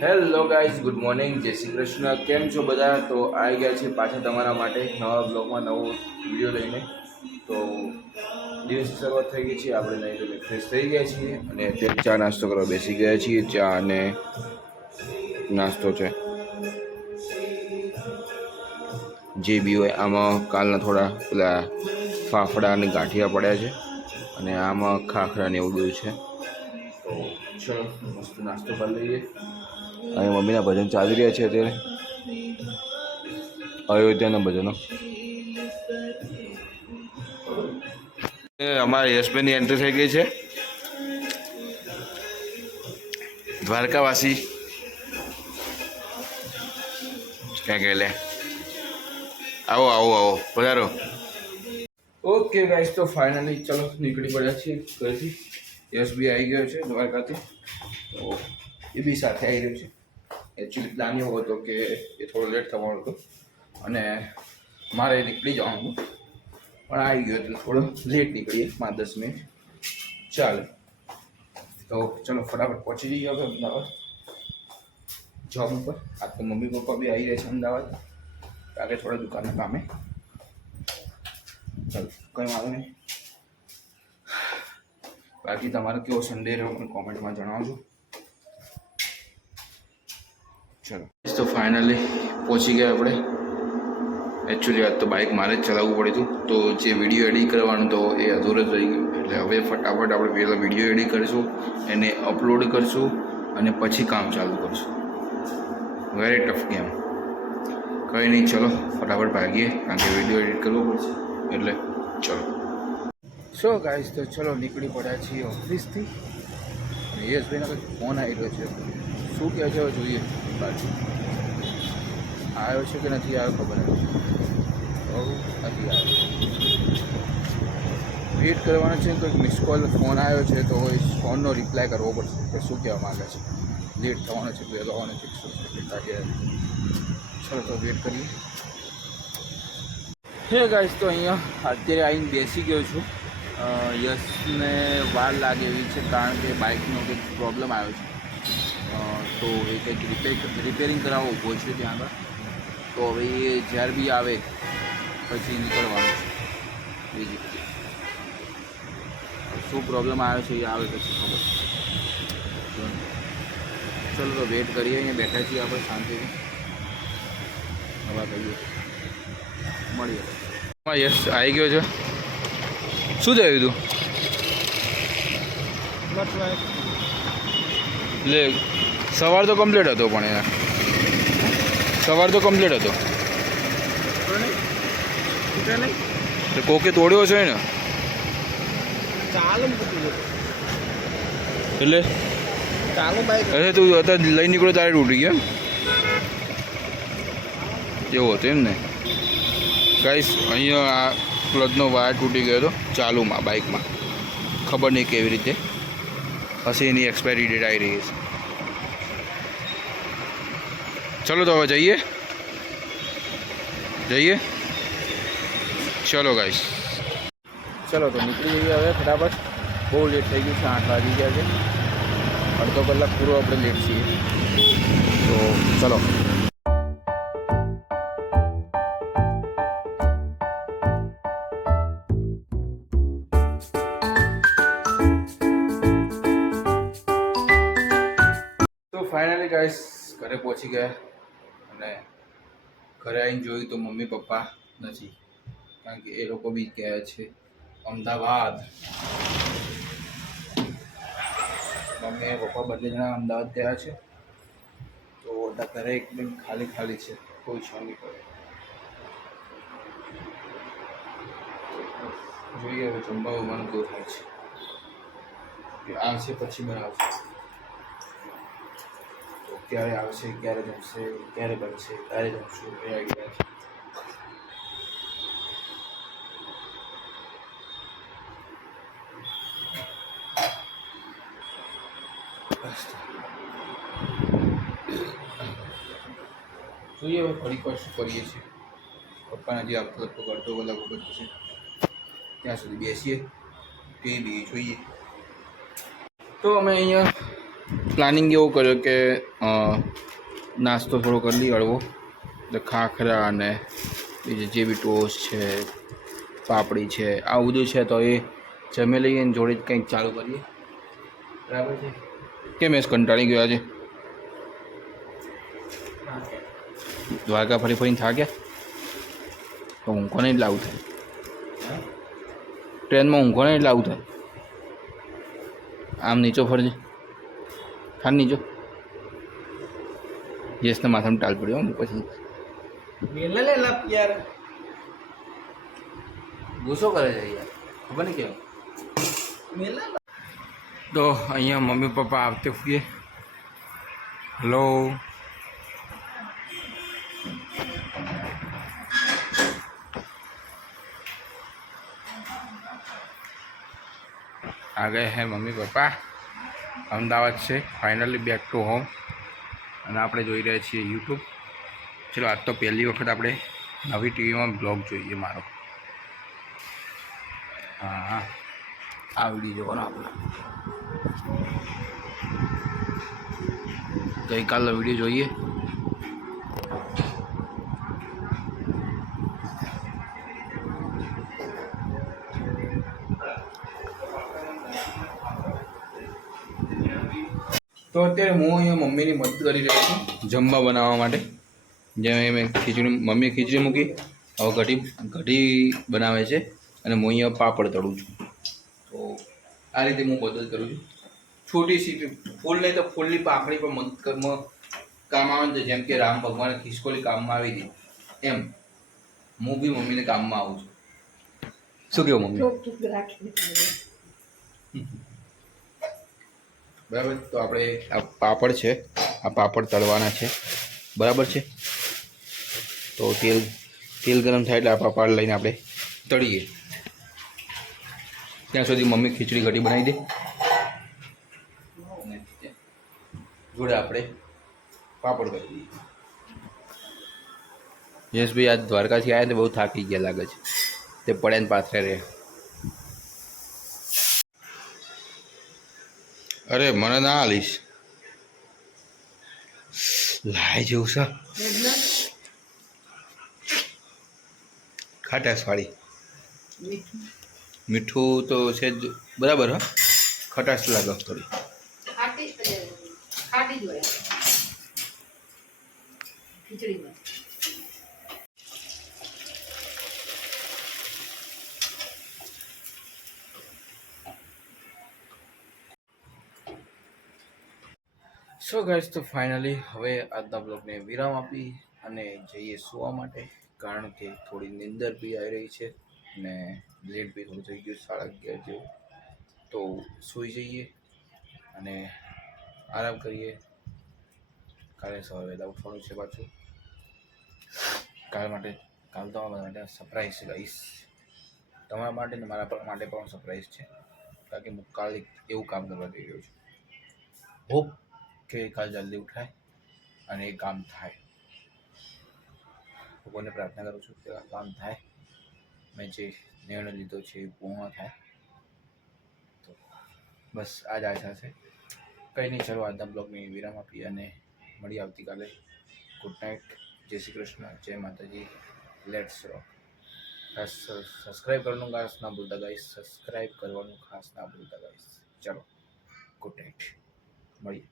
Hello guys, good morning, જય શ્રી કૃષ્ણ. કેમ છો બધા? તો આવી ગયા છે પાછા તમારા માટે નવા બ્લોગમાં નવો વિડીયો લઈને. તો દિવસની શરૂઆત થઈ ગઈ છે, આપણે નહીં તો ફ્રેશ થઈ ગયા છીએ અને અત્યારે ચા નાસ્તો કરવા બેસી ગયા છીએ. ચા અને નાસ્તો છે જે બી હોય. આમાં કાલના થોડા પેલા ફાફડા અને ગાંઠિયા પડ્યા છે અને આમાં ખાખરા ને એવું બધું છે. તો ચલો મસ્ત નાસ્તો કરી લઈએ. અહીં મમ્મીના ભજન ચાલી રહ્યા છે અત્યારે, અયોધ્યાના ભજનો. અમારા યશભાઈની એન્ટ્રી થઈ ગઈ છે. દ્વારકાવાસી ક્યાં ગયેલે? આવો આવો આવો, પધારો. ઓકે ગાઈસ, તો ફાઇનલી ચલો નીકળી પડ્યા છીએ ઘરથી. યશ બી આવી ગયો છે દ્વારકાથી, તો એ બી સાથે આવી રહ્યો છે. એકચ્યુઅલી પ્લાન એવો હતો કે એ થોડો લેટ થવાનો હતો અને મારે નીકળી જવાનું હતું, પણ આવી ગયો એટલે થોડો લેટ નીકળીએ 5-10 મિનિટ. ચાલો તો ચલો ફટાફટ પહોંચી જઈએ હવે અમદાવાદ જોબ ઉપર. આજ તો મમ્મી પપ્પા બી આવી રહ્યા છે અમદાવાદ, આગળ થોડા દુકાનના કામે. ચાલો કંઈ વાંધો નહીં. બાકી તમારો કેવો સન્ડે રહ્યો મને કોમેન્ટમાં જણાવજો. ચલો તો ફાઇનલી પહોંચી ગયા આપણે. એકચ્યુઅલી આજ તો બાઇક મારે જ ચલાવવું પડ્યું હતું, તો જે વિડીયો એડિટ કરવાનું તો એ અધૂરો જ રહી ગયું. એટલે હવે ફટાફટ આપણે પહેલાં વિડીયો એડિટ કરીશું, એને અપલોડ કરીશું અને પછી કામ ચાલુ કરીશું. Very tough game. કંઈ નહીં, ચલો ફટાફટ ભાગીએ કારણ કે વિડીયો એડિટ કરવો પડશે. એટલે ચલો. સો ગાઈસ, તો ચલો નીકળી પડ્યા છીએ ઓફિસથી. અને યશભાઈનો કંઈક ફોન આવી રહ્યો છે. શું કહે છે જોઈએ. બાજુ આવ્યો છે કે નથી આવ્યો ખબર નથી. નથી આવ્યો, વેઇટ કરવાનો છે. કંઈક મિસ કોલ ફોન આવ્યો છે તો એ ફોનનો રિપ્લાય કરવો પડશે કે શું કહેવા માગે છે. લેટ થવાનો છે, વહેલો આવવાનો છે, શું ચલો તો વેઇટ કરીએ. હે ગાઈસ, તો અહીંયા અત્યારે આવીને બેસી ગયો છું. યશને વાર લાગે એવી છે કારણ કે બાઇકનો કંઈક પ્રોબ્લેમ આવ્યો છે. તો એ કંઈક રિપેરિંગ કરાવવો ઊભો છે ત્યાં આગળ. તો હવે એ જ્યારે બી આવે પછી નીકળવાનું છે. બીજી શું પ્રોબ્લેમ આવ્યો છે એ આવે પછી ખબર. ચલો તો વેઇટ કરીએ. અહીંયા બેઠા છીએ આપણે શાંતિથી. હવા કહીએ મળીએ. યસ આવી ગયો છે. શું થયું તું? એટલે સવાર તો કમ્પ્લીટ હતો, પણ યાર સવાર તો કમ્પ્લીટ હતો. કોકે તોડ્યો છે ને એટલે અરે તું અત્યારે લઈ નીકળ્યો તારે તૂટી ગયો એવું હતું એમ ને. ગાઈસ, અહીંયા આ ક્લચનો વાયર તૂટી ગયો હતો ચાલુમાં બાઇકમાં. ખબર નહીં કેવી રીતે. પછી એની એક્સપાયરી ડેટ આવી રહી છે. ચલો તો હવે જઈએ. ચલો ગાઈસ, ચલો તો નીકળી જઈએ હવે ફટાફટ. બહુ લેટ થઈ ગયું છે, 8 વાગી ગયા છે. અડધો કલાક પૂરો આપણે લેટ છીએ. તો ચલો. તો ફાઇનલી ગાઈસ ઘરે પહોંચી ગયા અને ઘરે આવીને જોયું તો મમ્મી પપ્પા નથી, કારણ કે એ લોકો બી ગયા છે અમદાવાદ. મમ્મી પપ્પા બંને જણા અમદાવાદ ગયા છે. તો બધા ઘરે એકદમ ખાલી ખાલી છે, કોઈ છે નહીં કરે. જોઈએ હવે જમવા મન કેવું થાય છે. આવશે પછી બનાવશે. તો ક્યારે આવશે, ક્યારે જમશે, ક્યારે બનશે, ક્યારે જમશું એ આઈડિયા છે. જોઈએ હવે ફરી વાર શું કરીએ છીએ. પપ્પાને જે આપતો લગભગ અડધો કલાક ઉપર છે, ત્યાં સુધી બેસીએ તે બી જોઈએ. તો અમે અહીંયા પ્લાનિંગ એવું કર્યો કે નાસ્તો થોડો કરી લઈએ હળવો, એટલે ખાખરા અને બીજી જે બી ટોસ્ટ છે, પાપડી છે, આ બધું છે તો એ જમી લઈએ ને જોડે જ કંઈક ચાલુ કરીએ. બરાબર છે? કેમ એસ કંટાળી ગયો આજે? દ્વારકા ફરી ફરીને થાક્યા? તો ઊંઘો નહીં એટલે આવું થાય. ટ્રેનમાં ઊંઘો નહીં એટલે આવું થાય. આમ નીચો ફરજે, ખાન નીચો. યસને માથામાં ટાલ પડ્યો પછી યાર ગુસ્સો કરે છે યાર, ખબર નહીં કેમ. તો અહીંયા મમ્મી પપ્પા આવતે હુએ. હેલો, आ गए हैं मम्मी पप्पा. अहमदाबाद से फाइनली बैक टू होम. અને આપણે જોઈ રહ્યા છીએ યુટ્યુબ. ચલો આજ તો પહેલી વખત આપણે નવી ટીવીમાં બ્લોગ જોઈએ મારો. હા હા, આ વિડીયો જોવાનો આપણે. ગઈકાલનો વિડીયો જોઈએ. તો અત્યારે હું અહીંયા મમ્મીની મદદ કરી રહ્યો છું જમવા બનાવવા માટે. જેમ મેં મમ્મીએ ખીચડી મૂકી, હવે કઢી બનાવે છે અને હું અહીંયા પાપડ તળું છું. તો આ રીતે હું મદદ કરું છું. છોટી સી ફૂલ નહીં તો ફૂલની પાકડી પણ મદદ કામ આવે છે. જેમ કે રામ ભગવાને ખિસકોલી કામમાં આવી હતી એમ હું બી મમ્મીને કામમાં આવું છું. શું કેવું મમ્મી? બરાબર. તો આપણે આ પાપડ છે, આ પાપડ તળવાના છે. બરાબર છે. તો તેલ ગરમ થાય એટલે આ પાપડ લઈને આપણે તળીએ. ત્યાં સુધી મમ્મી ખીચડી કઢી બનાવી દે. જોડે આપણે પાપડ કરી દઈએ. યશભાઈ આજ દ્વારકાથી આવ્યા તો બહુ થાકી ગયા લાગે છે. તે પડ્યા ને પાથરે રહે. અરે મને ના આલીશ, લાય જેવું છે. ખાટાશ વાળી. મીઠું તો છે જ બરાબર. હા, ખટાશ લાગે થોડી. સો ગાઈસ, તો ફાઇનલી હવે આજના બ્લોગને વિરામ આપી અને જઈએ સુવા માટે. કારણ કે થોડી નીંદર બી આવી રહી છે અને લેટ બી થોડું થઈ ગયું, 11:30 જેવું. તો સૂઈ જઈએ અને આરામ કરીએ. કાલે સવારે વહેલા ઉઠવાનું છે પાછું. કાલ તો અમારા માટે સરપ્રાઈઝ રહીશ. તમારા માટે ને મારા માટે પણ સરપ્રાઈઝ છે. કારણ કે હું કાલે એવું કામ કરવા જઈ રહ્યો છું. હોપ કે કાલ જલ્દી ઉઠાય અને એ કામ થાય. ભગવાનને પ્રાર્થના કરું છું કે આ કામ થાય, મેં જે નિર્ણય લીધો છે એ પૂર્ણ થાય. તો બસ આ જ આશા છે. કંઈ નહીં, ચાલો આજના બ્લોગની વિરામ આપી અને મળી આવતીકાલે. Good night. જય શ્રી કૃષ્ણ, જય માતાજી. Let's rock. સબસ્ક્રાઈબ કરવાનું ખાસ ના ભૂલતા ગાઈસ. સબસ્ક્રાઈબ કરવાનું ખાસ ના ભૂલતા ગાઈસ. ચલો, ગુડ નાઇટ, મળીએ.